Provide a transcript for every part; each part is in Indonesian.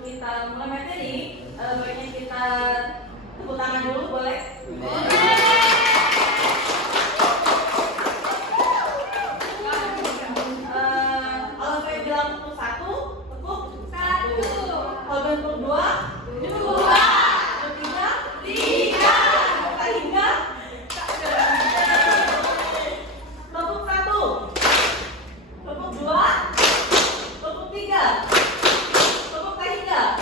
sebelum kita mulai materi, baiknya kita tepuk tangan dulu, boleh? Kalau saya bilang tepuk satu, tepuk satu. Kalau bentuk dua, dua. Ketiga, tiga. Ketiga, tepuk satu, tepuk dua, tepuk tiga, tepuk ketiga.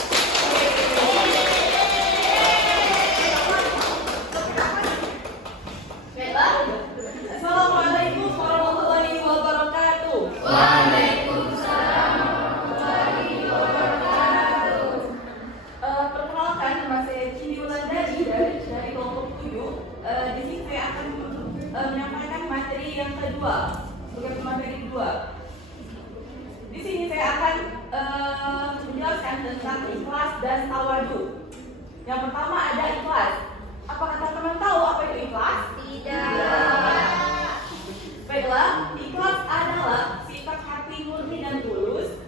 Assalamualaikum warahmatullahi wabarakatuh. Waalaikumsalam warahmatullahi wabarakatuh. Perkenalkan, nama saya Cindy Wulandari dari kelompok 7. Di sini saya akan menyampaikan materi yang kedua, bukan materi kedua. Di sini saya akan menjelaskan tentang ikhlas dan tawadu. Yang pertama ada ikhlas. Apakah teman-teman tahu apa itu ikhlas? Tidak. Baiklah, ikhlas adalah sifat hati murni dan tulus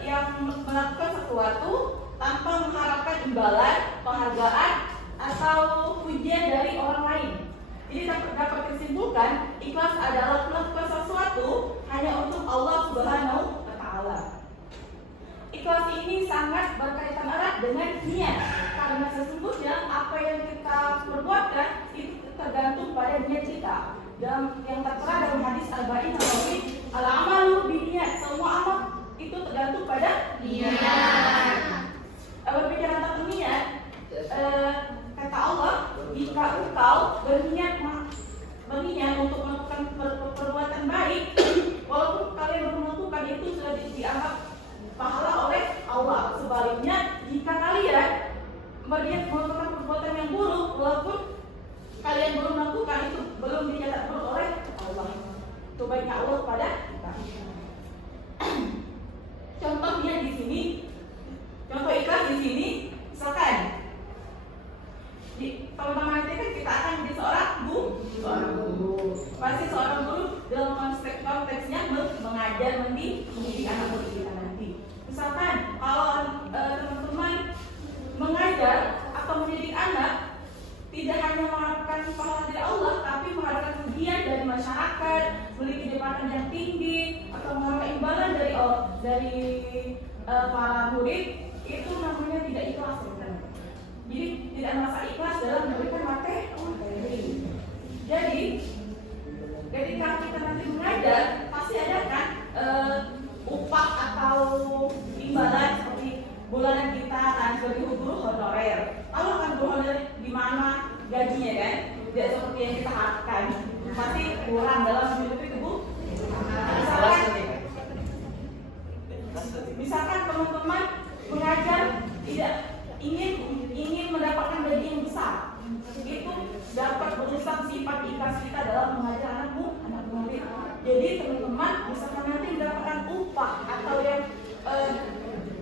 yang melakukan sesuatu tanpa mengharapkan imbalan, penghargaan, atau pujian dari orang lain. Jadi dapat disimpulkan, ikhlas adalah melakukan sesuatu hanya untuk Allah Subhanahu wa Ta'ala. Ikhlas ini sangat berkaitan erat dengan niat, karena sesungguhnya apa yang kita perbuatkan itu tergantung pada niat kita. Dan yang tertera dalam hadis Arba'in Nawawi, al-amalu binniyat, semua amal itu tergantung pada niat. Berbicara tentang niat, kata Allah, jika engkau berniat untuk melakukan perbuatan baik, walaupun kalian belum melakukan itu sudah dianggap pahala oleh Allah. Sebaliknya, jika kalian berniat melakukan perbuatan yang buruk, walaupun kalian belum melakukan itu, belum dicatat buruk oleh Allah. Itu baiknya Allah pada kita. Contohnya di sini, contoh ikhlas di sini, misalkan teman-teman nanti kan kita akan menjadi seorang guru. Pasti seorang guru dalam konteksnya mengajar, mendidik anak murid kita nanti. Misalkan kalau teman-teman mengajar atau mendidik anak, tidak hanya mengharapkan pahala dari Allah, tapi mengharapkan pujian dari masyarakat, memiliki jabatan yang tinggi, atau mengharapkan imbalan dari para murid, itu namanya tidak ikhlas, teman-teman. Jadi tidak merasa ikhlas dalam memberikan materi. Jadi ketika kita nanti mengajar, pasti ada kan upah atau imbalan seperti bulanan kita kan sebagai guru honorer. Kalau kan guru honorer di mana gajinya kan tidak seperti yang kita harapkan, pasti kurang dalam menghidupi tubuh. Misalkan teman-teman mengajar tidak ingin mendapatkan gaji yang besar, itu dapat merusak sifat ikhlas kita dalam mengajar anak murid. Jadi teman-teman misalkan nanti mendapatkan upah atau yang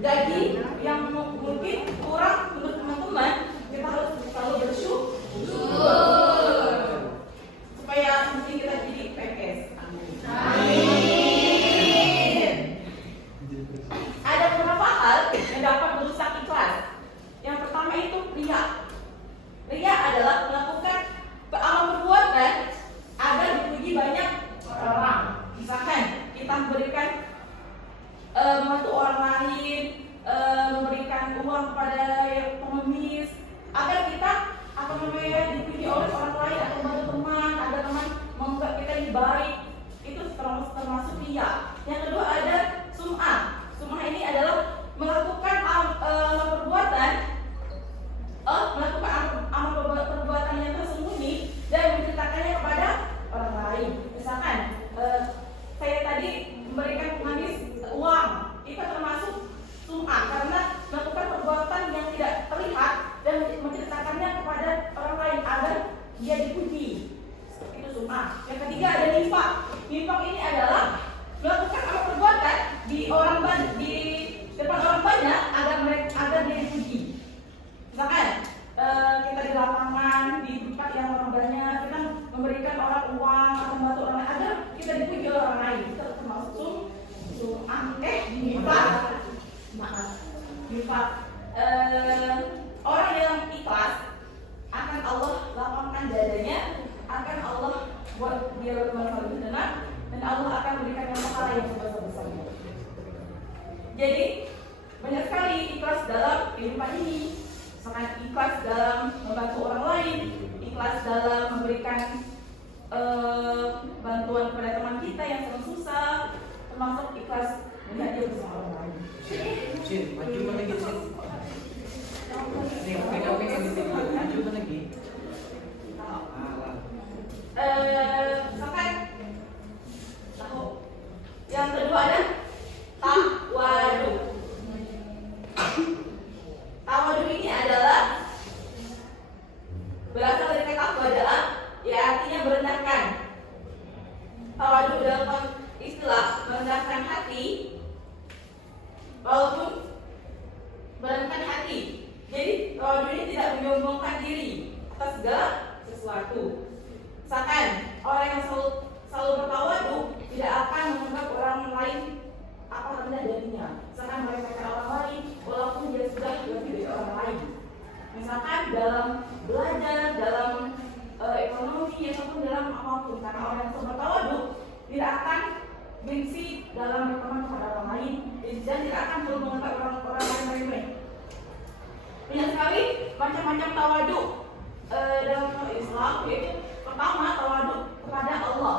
gaji yang mungkin kurang menurut teman-teman, kita harus selalu bersyukur supaya mungkin kita jadi PNS. Amin. Ada beberapa hal yang dapat merusak ikhlas. Yang pertama itu riya. Riya adalah melakukan amal perbuatan agar dipuji banyak orang. Misalkan kita memberikan membantu orang lain, memberikan uang kepada yang pengemis, agar kita dipuji oleh orang lain atau membantu teman, agar teman menganggap kita lebih baik. Itu termasuk riya. Yang kedua ada sum'ah. Sum'ah ini adalah melakukan amal perbuatan yang infak. Orang yang ikhlas akan Allah lapangkan dadanya, akan Allah buat dia berbuat lebih tenang, dan Allah akan berikan pahala yang sebesar-besarnya. Jadi banyak sekali ikhlas dalam kehidupan ini. Sangat ikhlas dalam membantu orang lain, ikhlas dalam memberikan bantuan kepada teman kita yang sedang susah, termasuk ikhlas melihat dia bersama orang lain. Maju mana gitu? Nih, oke maju mana lagi? Misalkan tahu. Yang kedua ada tawadu. Tawadu ini adalah berasal dari kata wada'ah, ya artinya merendahkan. Tawadu dalam istilah merendahkan hati, walaupun merendahkan hati. Jadi tawadu ini tidak menyombongkan diri atas segala sesuatu. Misalkan orang yang selalu bertawadu tidak akan menganggap orang lain apa rendah darinya. Misalkan meremehkan orang lain walaupun dia sudah lebih dari orang lain. Misalkan dalam belajar, dalam ekonomi ataupun dalam apapun, karena orang yang bertawadu tidak akan gengsi dalam berteman kepada orang lain dan tidak akan selalu menganggap orang lain remeh. Banyak sekali macam-macam tawadu dalam Islam, yaitu pertama tawadu kepada Allah.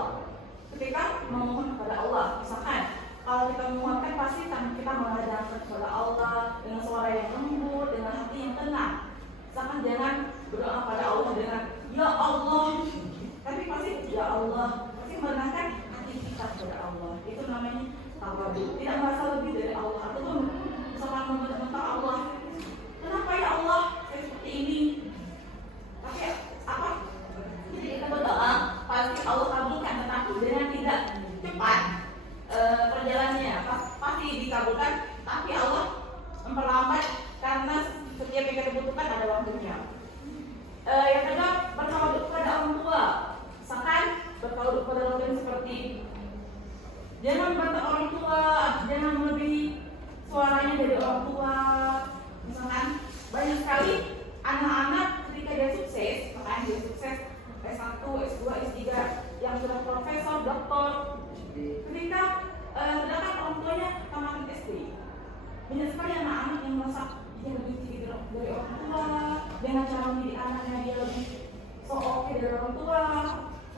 Ketika memohon kepada Allah, misalkan kalau kita memohonkan pasti kita menghadapkan kepada Allah dengan suara yang lembut, dengan hati yang tenang. Misalkan jangan berdoa pada Allah dengan ya Allah, tapi pasti ya Allah, pasti merendahkan hati kita kepada Allah. Itu namanya tawadu. Tidak merasa lebih dari Allah ataupun misalkan membentak Allah. Kenapa ya Allah saya seperti ini? Tapi apa? Jadi kita berdoa pasti Allah kabulkan, tetapi dengan tidak cepat perjalanannya pasti dikabulkan, tapi Allah memperlambat karena setiap yang kita butuhkan ada waktunya. Yang kedua, bertawadu kepada orang tua. Misalkan bertawadu kepada orang tua seperti jangan membantah orang tua, jangan melebihi suaranya dari orang tua. Misalkan banyak sekali anak-anak ketika dia sukses, makanya dia sukses S1, S2, S3 yang sudah profesor, doktor, ketika sedangkan orang tuanya tamat SD. Banyak sekali anak-anak yang merasa dia lebih tinggi dari orang tua, dengan cara mendidik anaknya dia lebih oke dari orang tua.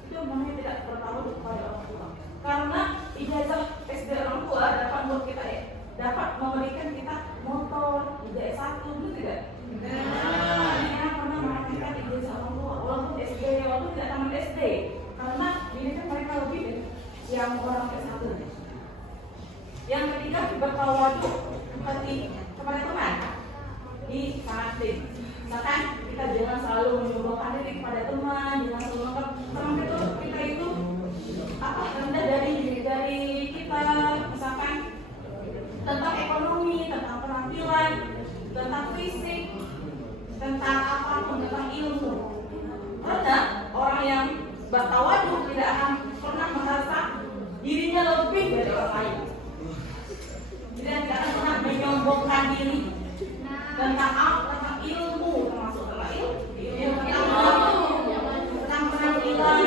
Itu namanya tidak bertawadu kepada orang tua. Karena ijazah SD orang tua dapat membuat kita dapat memberikan kita motor, ijazah S1, betul tidak? Nah, pernah mengatakan ijazah orang tua walaupun SD, walaupun tidak tamat SD, karena didikan mereka lebih dari yang orang S1. Yang ketiga, bertawadu kepada teman. Ini sangat penting. Misalkan kita jangan selalu menyombongkan diri kepada teman, jangan selalu menganggap teman kita itu rendah dari kita. Misalkan tentang ekonomi, tentang penampilan, tentang fisik, tentang apapun, tentang ilmu. Karena orang yang bertawadu tidak akan pernah merasa dirinya lebih dari orang lain. Tidak akan pernah menyombongkan diri tentang ilmu, termasuk tentang ilmu, tentang penampilan.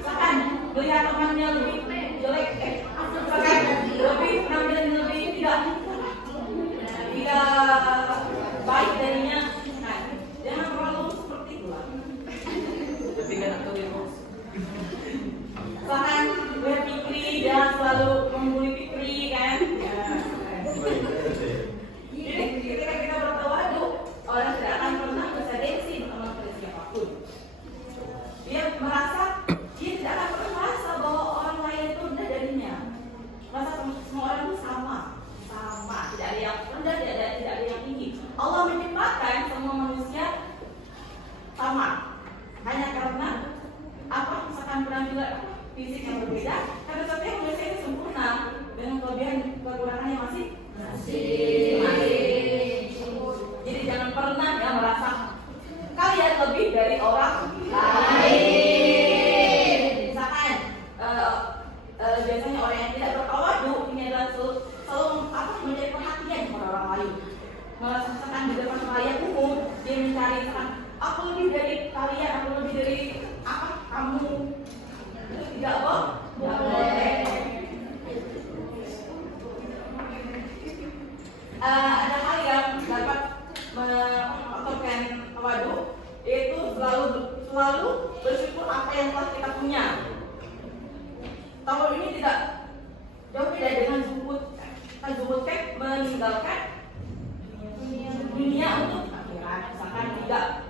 Misalkan melihat temannya lebih jelek, misalkan lebih penampilan lebih tidak baik darinya. Nah, jangan terlalu seperti itu lah. Tapi kan aku Misalkan gue Fikri, jangan selalu membuli Fikri kan. Jadi ketika kita bertawadu, orang tidak akan pernah bersedensi bersama siapapun. Dia tidak akan pernah merasa bahwa orang lain itu rendah darinya. Merasa semua orang itu sama, tidak ada yang rendah, tidak ada yang tinggi. Allah menciptakan semua manusia sama, hanya karena misalkan penampilan fisik yang berbeda, karena setiap manusia itu sempurna dengan kelebihan kekurangannya masih. Jadi jangan pernah merasa kalian lebih dari orang lain. Misalkan biasanya orang yang tidak bertawadu ini adalah selalu menjadi perhatian kepada orang lain. merasakan di depan kalian umum, dia mencari aku lebih dari kalian, aku lebih dari apa kamu, itu tidak apa? Tidak boleh. Ada hal yang dapat mengaturkan tawadu, yaitu selalu bersyukur apa yang telah kita punya. Tawadu ini tidak jauh beda dengan zuhud. Zuhud meninggalkan dunia untuk akhirat. Misalkan tidak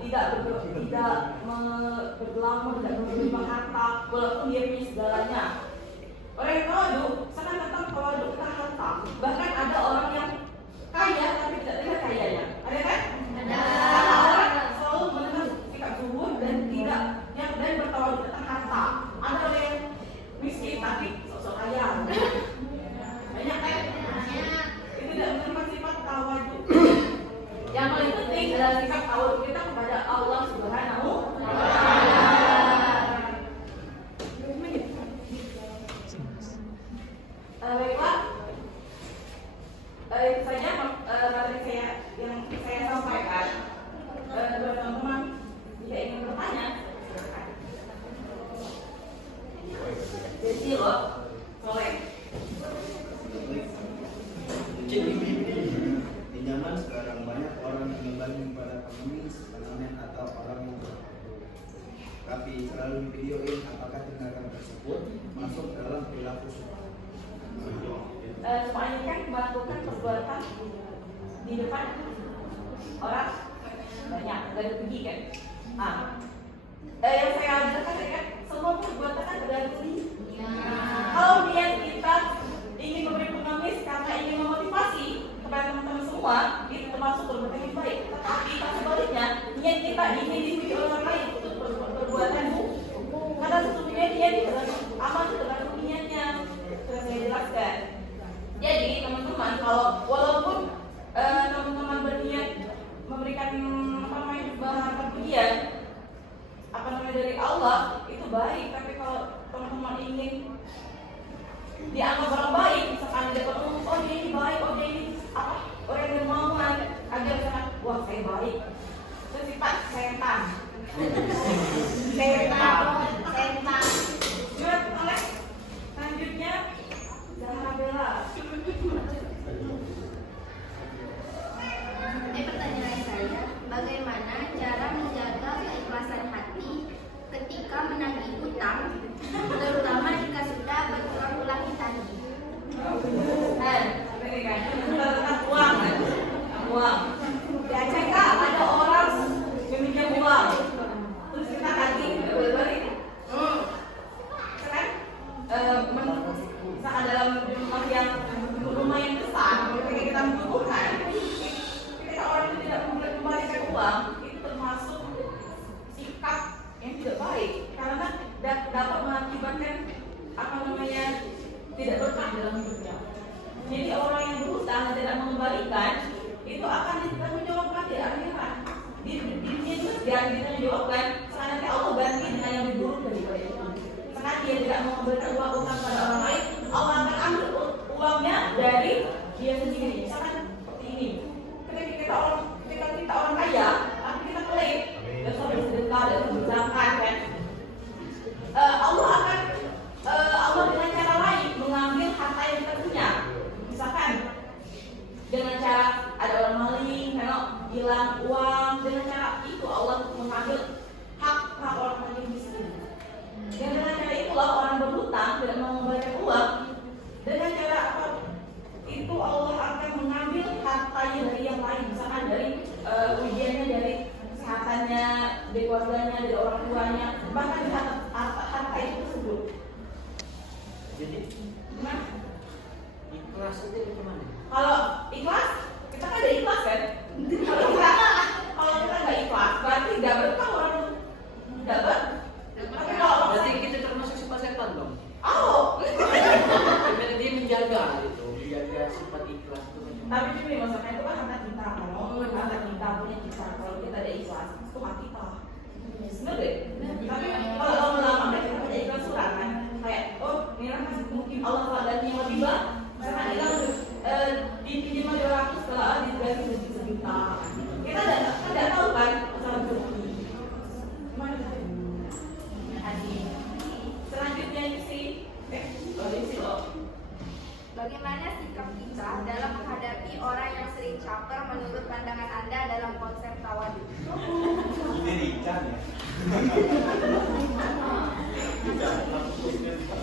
bergelamur, tidak menerima harta, walaupun dia punya segalanya. Orang yang tawadu, misalkan tentang tawadu kita harta. Bahkan ada orang yang kaya tapi tidak terlihat kayanya. Ada kan? Ada. Karena orang selalu menekan sikap zuhud dan tidak dan bertawadu tentang harta. Ada orang yang miskin tapi sosok kaya. Banyak kan? Itu tidak menerima sifat tawadu. Yang paling penting adalah sikap tawadu kita kepada Allah Subhanahu wa Ta'ala. Baiklah, itu saja materi yang saya sampaikan. Teman-teman jika ingin bertanya, silakan. Jadi loh, boleh. Di zaman sekarang banyak orang yang membanding pada pengemis, pengamen atau orang yang bertawadu. Tapi selalu videoin apakah tindakan tersebut masuk dalam perilaku sunnah. Semuanya kan melakukan perbuatan di depan orang banyak, gak ada pergi kan? Yang saya ajarkan kan semua perbuatan kan tergantung niat. Kalau niat kita ingin memberi pengemis karena ingin memotivasi kepada teman-teman semua, itu termasuk perbuatan yang baik. Tetapi sebaliknya, niat kita ingin dipuji orang lain itu perbuatan buruk. Karena sesungguhnya niat itu tergantung amal, itu tergantung niatnya. Sudah saya jelaskan. Jadi teman-teman, kalau walaupun teman-teman berniat memberikan bahan pujian dari Allah itu baik, tapi kalau teman-teman ingin dianggap orang baik, misalkan dia bertemu, oh dia ini baik, oh dia ini apa orang yang dermawan, agar misalkan wah saya baik, itu sifat setan. Setan. Oleh selanjutnya Zahra Bella. Pertanyaan saya, bagaimana cara menjaga keikhlasan hati ketika menagih hutang, terutama jika sudah berulang-ulang tadi? Uang. Biasanya ada orang meminjam uang, terus kita kasih, balik. Kan? Misalkan dalam rumah yang besar, ketika kita membutuhkan, ketika orang itu tidak mengembalikan uang, itu termasuk sikap yang tidak baik, karena dapat mengakibatkan tidak berkah dalam hidupnya. Jadi orang yang berhutang dan tidak mengembalikan itu akan ditanggungjawabkan di akhirat. Di dunia itu dia ditanggungjawabkan, karena nanti Allah ganti dengan yang lebih buruk daripada itu. Karena dia tidak mengembalikan uang utang pada orang lain, Allah akan ambil uangnya dari dia sendiri. Misalkan seperti ini, ketika kita orang kaya, tapi kita pelit, dan sampai sedekah dan berzakat kan, Allah dengan cara lain mengambil harta yang kita punya. Misalkan dengan cara ada orang maling, hilang uang, dengan cara itu Allah mengambil hak orang yang miskin. Dan dengan cara itulah orang berhutang tidak mengembalikan uang. Dengan cara apa? Itu Allah akan mengambil hartanya dari yang lain, misalkan dari ujiannya, dari kesehatannya, dari keluarganya, dari orang tuanya, bahkan harta itu tersebut. Jadi Gimana? ikhlas itu bagaimana? Kalau ikhlas, kita kan ada ikhlas kan? Kalau kita nggak ikhlas, berarti nggak berkah orang dapat. Tapi kalau Berarti kita termasuk sifat setan dong. Karena dia menjaga sifat ikhlas itu. tapi cuma maksudnya itu kan harta kita, kalau harta kita punya kita, kalau kita ada ikhlas, itu hak kita. Benar deh. Tapi kalau lama-lama kita punya ikhlas surat kan, kayak ini kan mungkin Allah ganti yang lebih baik. Misalkan kita dipinjam 200 setelah dikasih sejuta. caper menurut pandangan Anda dalam konsep tawadhu? Ini Richard ya.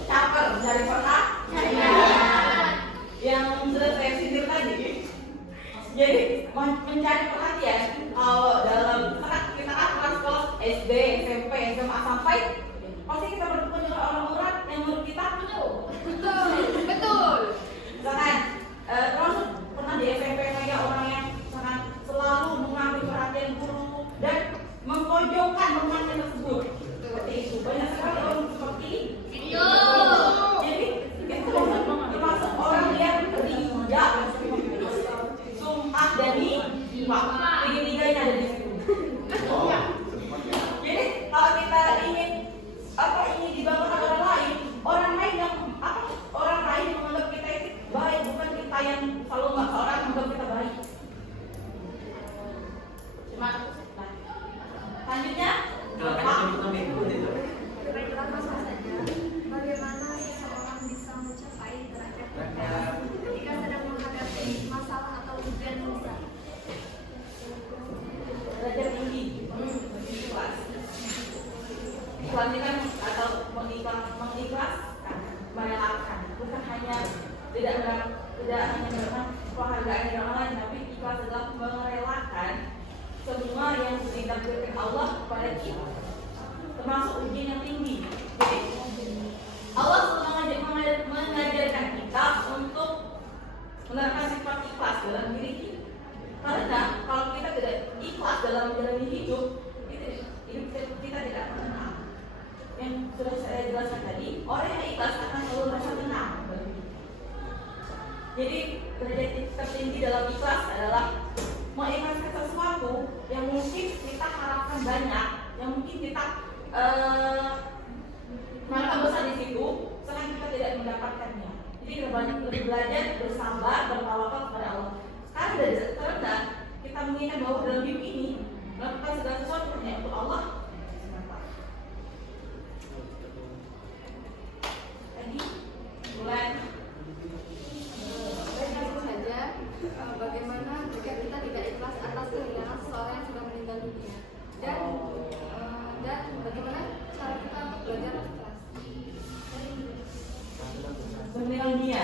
Caper dari pernah yang sudah saya sindir tadi. Jadi mencari perhatian kalau dalam kita kan kelas SD, SMP, SMA sampai pasti kita bertemu dengan orang-orang yang menurut kita betul. Misalkan termasuk pernah di SMP saya orang yang sangat selalu mengambil perhatian guru dan mempojokkan temannya tersebut. Seperti itu banyak sekali orang seperti ini. Jadi itu termasuk orang yang tidak sum'ah dan nifaq. Tiga-tiganya ada di situ. Jadi kalau kita ingin ingin dibanggakan orang lain yang orang lain menganggap kita itu baik, bukan kita yang selalu orang menganggap kita baik. Cuma selanjutnya Langsung saja, bagaimana seseorang bisa mencapai derajat ikhlas ketika sedang menghadapi masalah atau ujian besar? derajat tinggi ikhlas. Ikhlas ini kan atau mengikhlaskan, merelakan, bukan hanya tidak hanya menerima penghargaan dari orang lain, tapi ikhlas adalah merelakan semua yang ditakdirkan Allah kepada kita, termasuk ujian yang tinggi. Jadi Allah sudah mengajarkan kita untuk menerapkan sifat ikhlas dalam diri kita. Karena kalau kita tidak ikhlas dalam menjalani hidup kita tidak akan tenang. Yang sudah saya jelaskan tadi, orang yang ikhlas akan selalu merasa tenang. Jadi derajat tertinggi dalam ikhlas adalah mengikhlaskan sesuatu yang mungkin kita harapkan banyak, yang mungkin kita mengharapkan besar di situ, sedangkan kita tidak mendapatkannya. Jadi kita banyak belajar bersabar, bertawakal kepada Allah. Karena kita mengingat bahwa dalam hidup ini melakukan segala sesuatu hanya untuk Allah. Tadi bulan Langsung saja, bagaimana jika kita tidak ikhlas atas kehilangan seseorang yang sudah meninggal dunia, dan bagaimana cara kita untuk belajar ikhlas? meninggal dunia.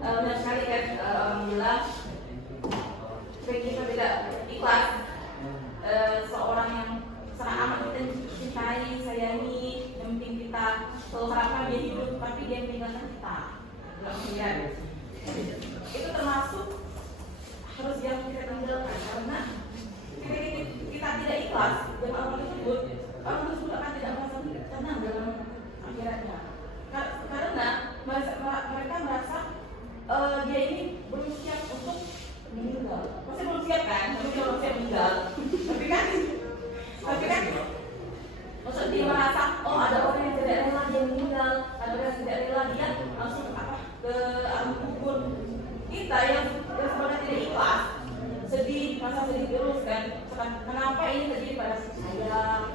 Benar sekali kan orang bilang supaya kita tidak ikhlas seorang yang sangat amat kita cintai, sayangi, yang penting kita selalu harapkan dia hidup tapi dia meninggalkan kita. Kemudian itu termasuk harus yang kita tinggalkan, karena kita tidak ikhlas dengan orang tersebut akan tidak merasa tenang dalam akhiratnya. Karena mereka merasa dia ini belum siap untuk meninggal. Pasti belum siap kan? Tapi belum siap meninggal. Tapi kan maksud dia merasa ada orang yang tidak rela dia meninggal, ada orang yang tidak rela dia langsung ke alam kubur. Kita yang sebenarnya tidak ikhlas, sedih, masa sedih terus kan. Kenapa ini terjadi pada saya?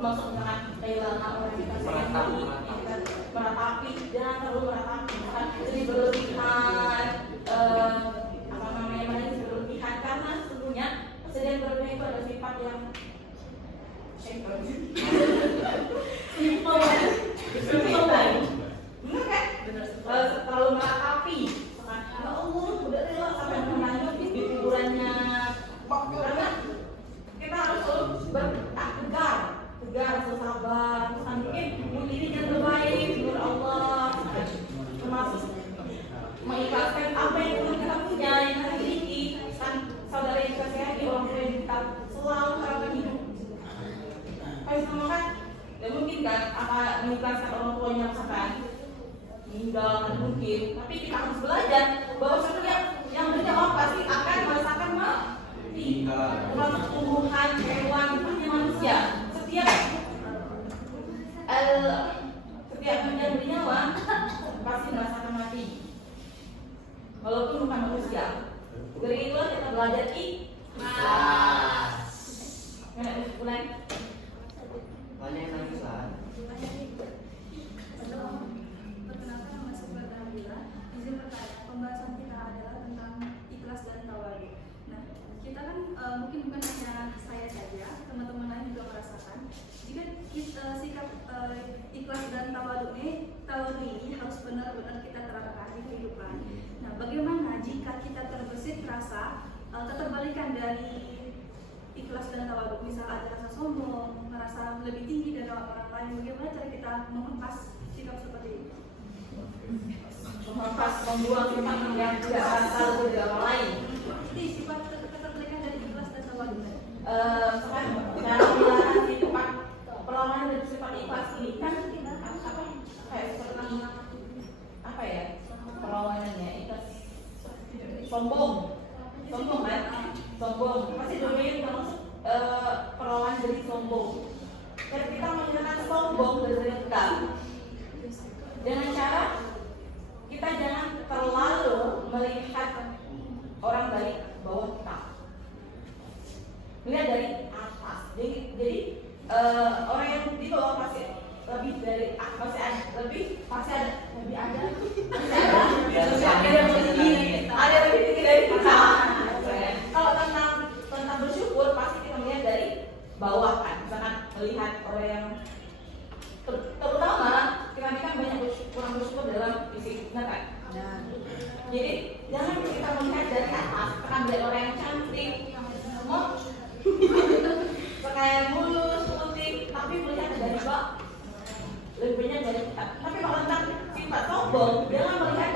Maksud dengan kehilangan orang kita sayangi, kita meratapi, jangan terlalu meratapi, jadi berlebihan, berlebihan, karena sesungguhnya kesedihan berlebihan itu adalah sifat yang simpel kan? Bener kan? Terlalu meratapi, ya Allah, udah rela sampai menangis di kuburannya, karena kita harus selalu tegar, sabar, mungkin ini yang terbaik menurut Allah, termasuk mengikhlaskan apa yang kita punya yang kita miliki, kan saudara yang kita sayangi, orang tua yang kita selalu harapkan hidup. Kalau semua kan, tidak mungkin kan akan mengikhlaskan orang tuanya misalkan meninggal, kan mungkin. Tapi kita harus belajar bahwa setiap yang berjawab pasti akan merasakan mati. Termasuk tumbuhan, hewan, hanya manusia. Setiap yang bernyawa pasti merasakan mati, walaupun bukan manusia. Dari itulah kita belajar ikhlas. Mulai. Banyak yang nangis lah. Perkenalkan nama saya Alhamdulillah. Izin bertanya, pembahasan kita adalah tentang jika kita sikap ikhlas dan tawadu ini harus benar-benar kita terapkan di kehidupan. Nah, bagaimana jika kita terbesit rasa keterbalikan dari ikhlas dan tawadu, misal ada rasa sombong, merasa lebih tinggi dari orang lain, bagaimana cara kita menghempas sikap seperti itu? Menghempas, membuang sifat yang tidak selalu dari orang lain. Ini sifat keterbalikan dari ikhlas dan tawadu. Sekarang cara menghilangkan sifat perlawanan dari sifat ikhlas ini kan apa? Kayak seperti apa ya? Perlawanannya ikhlas, sombong kan? Sombong pasti domain termasuk perlawanan dari sombong. Dan kita menghilangkan sombong dari diri kita dengan cara kita jangan terlalu melihat orang dari bawah kita, melihat dari atas. Jadi orang yang di bawah pasti lebih dari masih ada lebih lebih tinggi dari kita. Kalau tentang bersyukur pasti kita melihat dari bawah kan, misalkan melihat orang yang terutama kita kan banyak kurang bersyukur dalam fisik, benar kan? Jadi jangan kita melihat dari atas, kita melihat orang yang cantik, pakaian mulus, putih, tapi melihat dari bawah lebih banyak dari kita. Tapi kalau tentang sifat sombong, jangan melihat